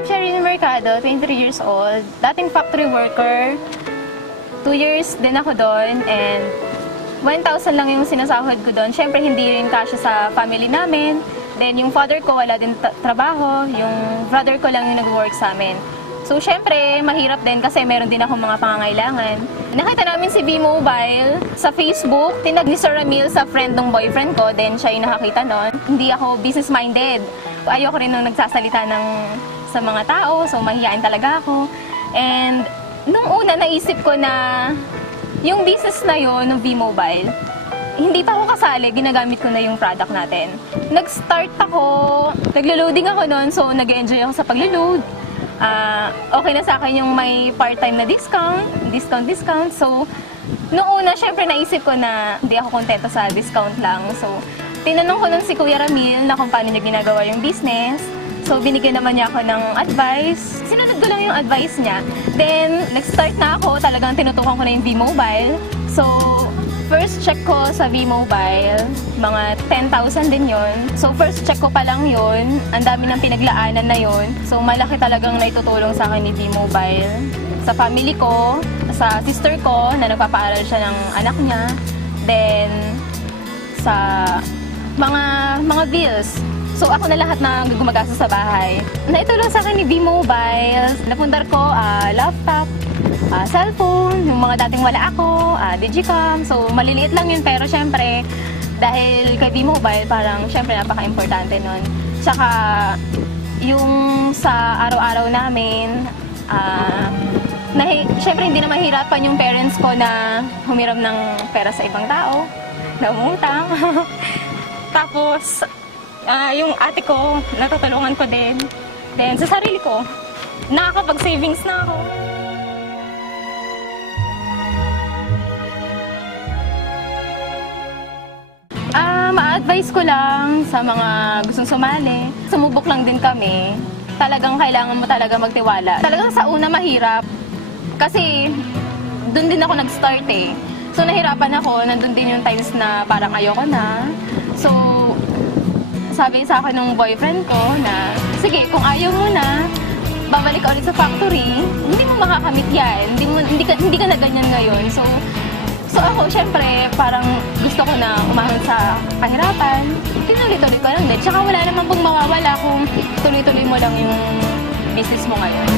I'm Sherilyn Mercado, 23 years old. Dating factory worker. 2 years din ako doon and 1,000 lang yung sinasahod ko doon. Siyempre, hindi rin kasya sa family namin. Then, yung father ko wala din trabaho. Yung brother ko lang yung nag-work sa amin. So, siyempre, mahirap din kasi meron din akong mga pangangailangan. Nakita namin si V-Mobile sa Facebook. Tinag ni Sir Ramil sa friend ng boyfriend ko. Then, siya yung nakakita nun. Hindi ako business-minded. Ayoko rin nung nagsasalita sa mga tao. So, mahihain talaga ako. And, nung una, naisip ko na yung business na yun, ng V-Mobile, hindi pa ako kasali, ginagamit ko na yung product natin. Nag-start ako, naglo-loading ako noon, so nag-enjoy ako sa paglo-load. Okay na sa akin yung may part-time na discount. So, noong una, syempre naisip ko na hindi ako kontento sa discount lang. So, tinanong ko nun si Kuya Ramil na kung paano niya ginagawa yung business. So, binigyan naman niya ako ng advice. Sinunod ko lang yung advice niya. Then, nag-start na ako. Talagang tinutukan ko na yung V-Mobile. So, first check ko sa V-Mobile, mga 10,000 din yon. So, first check ko pa lang yun. Ang dami ng pinaglaanan na yun. So, malaki talagang naitutulong sa akin ni V-Mobile. Sa family ko, sa sister ko, na nagpapaaral siya ng anak niya. Then, sa mga bills. So, ako na lahat na gumagastos sa bahay. Naitulong sa akin ni V-Mobile. Napundar ko, laptop, cellphone, yung mga dating wala ako, digicam. So, maliliit lang yun, pero syempre, dahil kay V-Mobile, parang syempre napaka-importante nun. Tsaka, yung sa araw-araw namin, syempre hindi na mahirapan yung parents ko na humiram ng pera sa ibang tao, na umutang. Tapos, yung ate ko, natutulungan ko din. Then, sa sarili ko, nakakapag-savings na ako. Ma-advise ko lang sa mga gustong sumali. Sumubok lang din kami. Talagang kailangan mo talaga magtiwala. Talagang sa una mahirap. Kasi, dun din ako nag-start eh. So, nahirapan ako. Nandun din yung times na parang ayoko na. So, sabi sa akin ng boyfriend ko na, sige, kung ayaw mo na, babalik ka ulit sa factory, hindi mo makakamit yan. Hindi ka na ganyan ngayon. So ako, syempre, parang gusto ko na umahon sa kahirapan. Tinuloy-tuloy ko lang din. Tsaka wala naman pong mawawala kung tuloy-tuloy mo lang yung business mo ngayon.